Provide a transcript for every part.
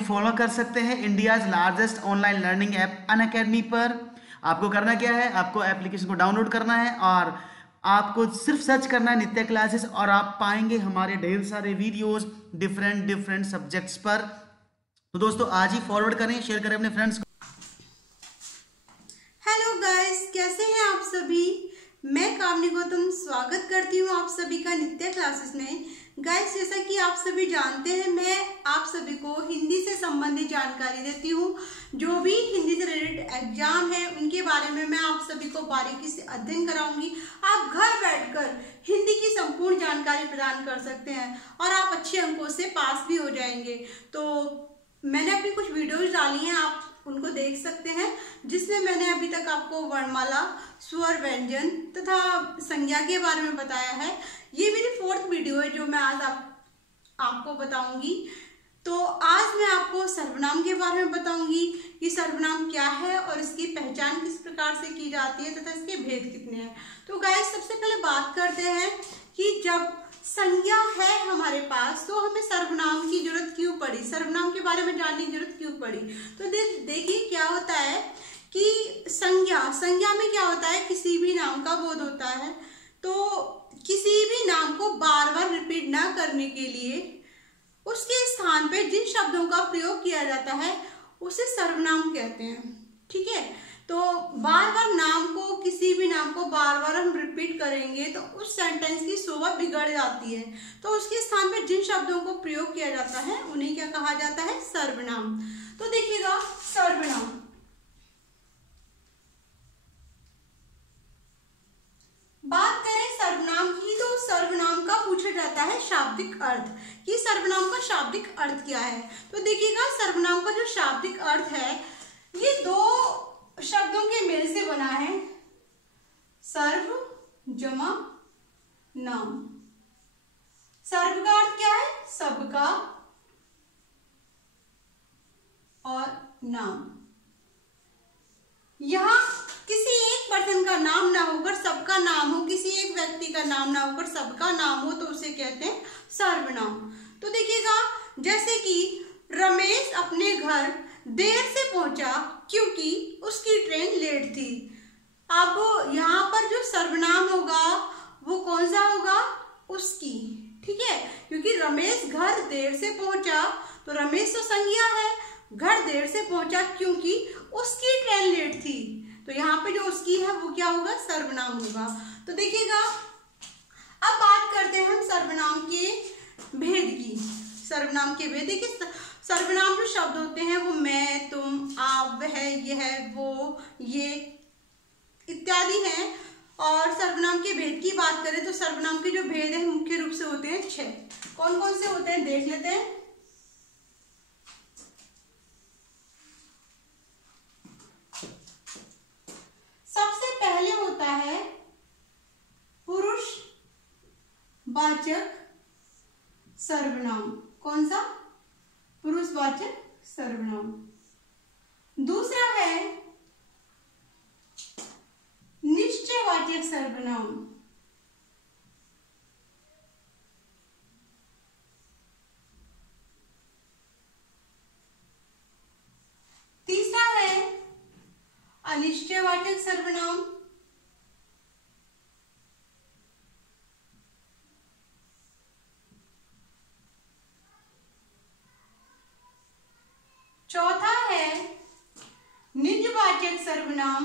Follow कर सकते हैं India's largest online learning app Unacademy पर। आपको करना क्या है, आपको एप्लीकेशन को डाउनलोड करना है और आपको सिर्फ सर्च करना है नित्य क्लासेस और आप पाएंगे हमारे ढेर सारे वीडियोस डिफरेंट सब्जेक्ट्स पर। तो दोस्तों आज ही फॉरवर्ड करें, शेयर करें अपने फ्रेंड्स को। हेलो गाइस, कैसे हैं आप सभी। मैं कामनी गौतम स्वागत करती हूँ आप सभी का नित्य क्लासेस में। गाइस, जैसा कि आप सभी जानते हैं, मैं आप सभी को हिंदी से संबंधित जानकारी देती हूँ। जो भी हिंदी से रिलेटेड एग्जाम है उनके बारे में मैं आप सभी को बारीकी से अध्ययन कराऊंगी। आप घर बैठकर हिंदी की संपूर्ण जानकारी प्रदान कर सकते हैं और आप अच्छे अंकों से पास भी हो जाएंगे। तो मैंने अपनी कुछ वीडियोज डाली हैं, आप उनको देख सकते हैं, जिसमें मैंने अभी तक आपको वर्णमाला, स्वर, व्यंजन तथा संज्ञा के बारे में बताया है। ये मेरी 4th वीडियो है जो मैं आज आपको बताऊंगी। तो आज मैं आपको सर्वनाम के बारे में बताऊंगी कि सर्वनाम क्या है और इसकी पहचान किस प्रकार से की जाती है तथा इसके भेद कितने हैं। तो गाइस, सबसे पहले बात करते हैं कि जब संज्ञा है हमारे पास तो हमें सर्वनाम की जरूरत क्यों पड़ी, सर्वनाम के बारे में जानने की जरूरत क्यों पड़ी। तो देखिए क्या होता है कि संज्ञा में क्या होता है, किसी भी नाम का बोध होता है। तो किसी भी नाम को बार बार रिपीट ना करने के लिए उसके स्थान पे जिन शब्दों का प्रयोग किया जाता है उसे सर्वनाम कहते हैं। ठीक है, तो बार बार किसी भी नाम को बार बार हम रिपीट करेंगे तो उस सेंटेंस की शोभा बिगड़ जाती है। तो उसके स्थान पे जिन शब्दों को प्रयोग किया जाता है उन्हें क्या कहा जाता है, सर्वनाम। तो देखिएगा, सर्वनाम बात करें सर्वनाम की तो सर्वनाम का पूछा जाता है शाब्दिक अर्थ कि सर्वनाम का शाब्दिक अर्थ क्या है। तो देखिएगा, सर्वनाम का जो शाब्दिक अर्थ है ये 2 शब्दों के मेल से बना है, सर्व जमा नाम। सर्व का अर्थ क्या है, सबका, और नाम। यहां किसी एक पर्सन का नाम ना होकर सबका नाम हो, किसी एक व्यक्ति का नाम ना होकर सबका नाम हो तो उसे कहते हैं सर्वनाम। तो देखिएगा, जैसे कि रमेश अपने घर देर से पहुंचा क्योंकि उसकी ट्रेन लेट थी। अब यहाँ पर जो सर्वनाम होगा वो कौन सा होगा, उसकी। ठीक है, क्योंकि रमेश घर देर से पहुंचा तो रमेश तो संज्ञा है, घर देर से पहुंचा क्योंकि उसकी ट्रेन लेट थी। तो यहाँ पे जो उसकी है वो क्या होगा, सर्वनाम होगा। तो देखिएगा, अब बात करते हैं हम सर्वनाम के भेद की। सर्वनाम के भेद, देखिए सर्वनाम जो शब्द होते हैं वो मैं, तुम, आप, वह, यह, वो, ये इत्यादि हैं। और सर्वनाम के भेद की बात करें तो सर्वनाम के जो भेद है मुख्य रूप से होते हैं 6। कौन कौन से होते हैं देख लेते हैं। सबसे पहले होता है पुरुष वाचक सर्वनाम। कौन सा, पुरुषवाचक सर्वनाम। दूसरा है निश्चयवाचक सर्वनाम। तीसरा है अनिश्चयवाचक सर्वनाम। चौथा है निजवाचक सर्वनाम।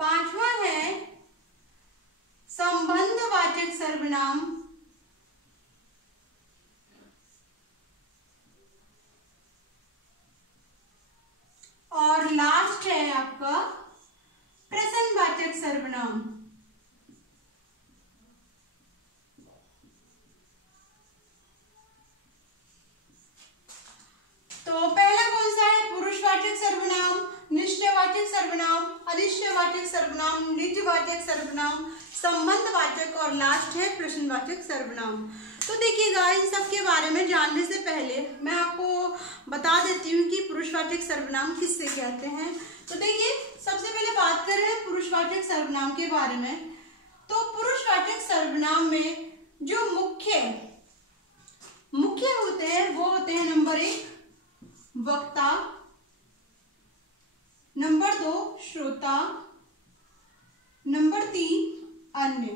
पांचवा है संबंधवाचक सर्वनाम। और लास्ट है आपका प्रश्नवाचक सर्वनाम। तो पहला कौन सा है, पुरुषवाचक सर्वनाम, निश्चयवाचक सर्वनाम, अनिश्चयवाचक सर्वनाम, निजवाचक सर्वनाम, संबंधवाचक और लास्ट है प्रश्नवाचक सर्वनाम। तो देखिएगा, इन सब के बारे में जानने से पहले मैं आपको बता देती हूँ कि पुरुषवाचक सर्वनाम किससे कहते हैं। तो देखिए, सबसे पहले बात कर रहे हैं पुरुषवाचक सर्वनाम के बारे में। तो पुरुषवाचक सर्वनाम में जो मुख्य होते हैं वो होते हैं नंबर 1 वक्ता, नंबर 2 श्रोता, नंबर 3 अन्य।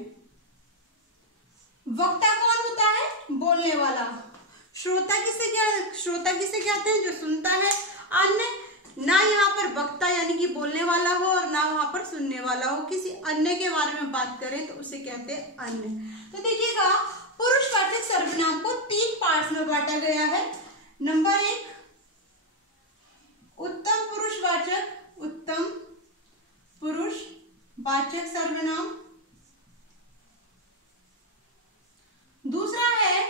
वक्ता कौन होता है? बोलने वाला। श्रोता किसे कहते हैं? जो सुनता है। अन्य, ना यहाँ पर वक्ता यानी कि बोलने वाला हो और ना वहां पर सुनने वाला हो, किसी अन्य के बारे में बात करें तो उसे कहते हैं अन्य। तो देखिएगा पुरुषवाचक सर्वनाम को 3 पार्ट्स में बांटा गया है। नंबर 1 उत्तम पुरुषवाचक सर्वनाम। दूसरा है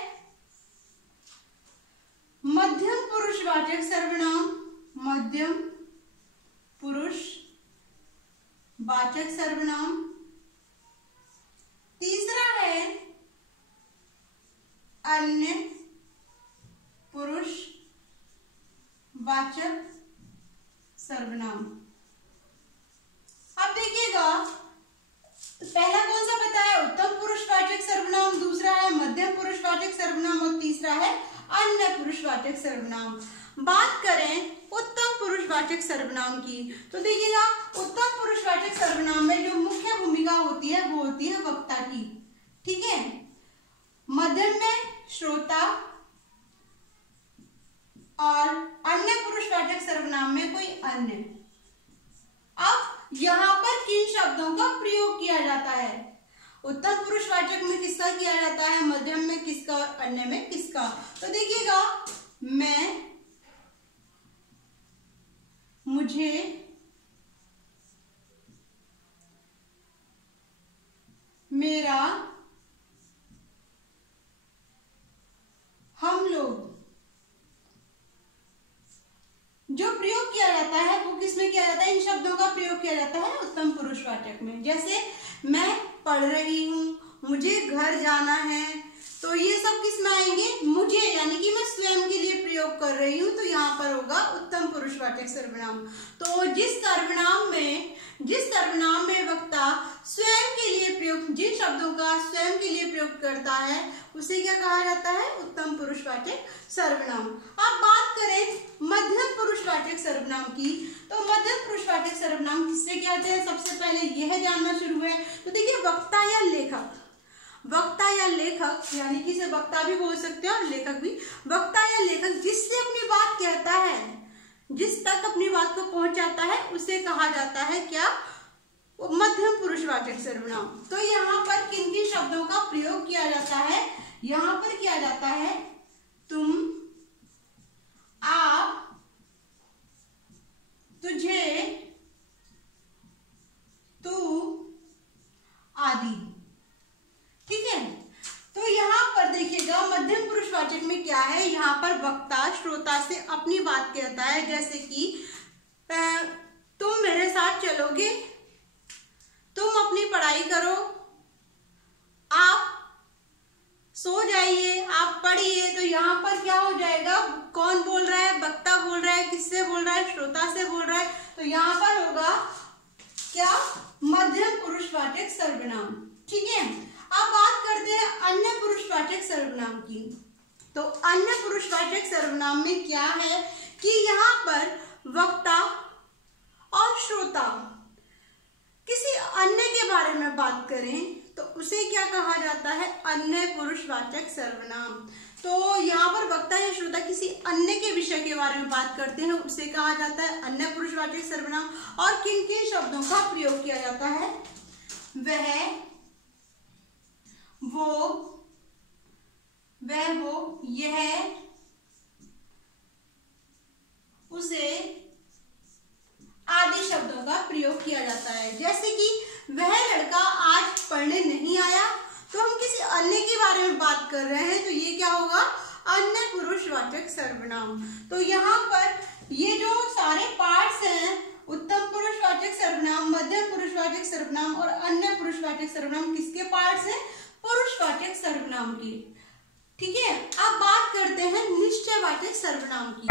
मध्यम पुरुषवाचक सर्वनाम, मध्यम पुरुषवाचक सर्वनाम। तीसरा है अन्य पुरुषवाचक सर्वनाम। अब देखिएगा पहला कौन सा बताया? उत्तम पुरुषवाचक सर्वनाम, दूसरा है मध्यम पुरुषवाचक सर्वनाम और तीसरा है अन्य पुरुषवाचक सर्वनाम। बात करें उत्तम पुरुषवाचक सर्वनाम की तो देखिएगा उत्तम पुरुषवाचक सर्वनाम में जो मुख्य भूमिका होती है वो होती है वक्ता की, ठीक है। मध्यम में श्रोता और अन्य पुरुषवाचक सर्वनाम में कोई अन्य। अब यहाँ पर किन शब्दों का प्रयोग किया जाता है? उत्तम पुरुषवाचक में किसका किया जाता है, मध्यम में किसका और अन्य में किसका? तो देखिएगा मैं, मुझे, मेरा, हम लोग। जो प्रयोग किया जाता है वो किसमें किया जाता है? इन शब्दों का प्रयोग किया जाता है उत्तम पुरुषवाचक में। जैसे मैं पढ़ रही हूँ, मुझे घर जाना है, तो ये सब किस में आएंगे? मुझे, यानी कि मैं स्वयं के लिए प्रयोग कर रही हूँ, तो यहाँ पर होगा उत्तम पुरुषवाचक सर्वनाम। तो जिस सर्वनाम में वक्ता स्वयं के लिए प्रयोग, जिन शब्दों का स्वयं के लिए प्रयोग करता है उसे क्या कहा जाता है? उत्तम पुरुषवाचक सर्वनाम। अब बात करें मध्यम पुरुषवाचक सर्वनाम की, तो मध्यम पुरुषवाचक सर्वनाम किससे कहते हैं? सबसे पहले यह जानना शुरू है। तो देखिए वक्ता या लेखक, यानी कि इसे वक्ता भी बोल सकते हैं और लेखक भी। वक्ता या लेखक जिससे अपनी बात कहता है, जिस तक अपनी बात को पहुंचाता है उसे कहा जाता है क्या? मध्यम पुरुषवाचक सर्वनाम। तो यहाँ पर किन किन शब्दों का प्रयोग किया जाता है? यहाँ पर किया जाता है तुम, आप, तुझे, तू आदि, ठीक है। तो यहाँ पर देखिएगा मध्यम पुरुषवाचक में क्या है? यहाँ पर वक्ता श्रोता से अपनी बात कहता है, जैसे कि तुम मेरे साथ चलोगे, तुम अपनी पढ़ाई करो, आप सो जाइए, आप पढ़िए। तो यहाँ पर क्या हो जाएगा? कौन बोल रहा है? वक्ता बोल रहा है। किससे बोल रहा है? श्रोता से बोल रहा है। तो यहाँ पर होगा क्या? मध्यम पुरुषवाचक सर्वनाम, ठीक है। अब बात करते हैं अन्य पुरुषवाचक सर्वनाम की। तो अन्य पुरुषवाचक सर्वनाम में क्या है कि यहाँ पर वक्ता और श्रोता किसी अन्य के बारे में बात करें तो उसे क्या कहा जाता है? अन्य पुरुषवाचक सर्वनाम। तो यहाँ पर वक्ता या श्रोता किसी अन्य के विषय के बारे में बात करते हैं, उसे कहा जाता है अन्य पुरुषवाचक सर्वनाम। और किन किन शब्दों का प्रयोग किया जाता है? वह, वो, यह, उसे आदि शब्दों का प्रयोग किया जाता है। जैसे कि वह लड़का आज पढ़ने नहीं आया, तो हम किसी अन्य के बारे में बात कर रहे हैं, तो ये क्या होगा? अन्य पुरुषवाचक सर्वनाम। तो यहाँ पर ये जो सारे पार्ट्स हैं, उत्तम पुरुषवाचक सर्वनाम, मध्यम पुरुषवाचक सर्वनाम और अन्य पुरुषवाचक सर्वनाम, किसके पार्ट्स हैं? पुरुषवाचक सर्वनाम की, ठीक है। अब बात करते हैं निश्चयवाचक सर्वनाम की।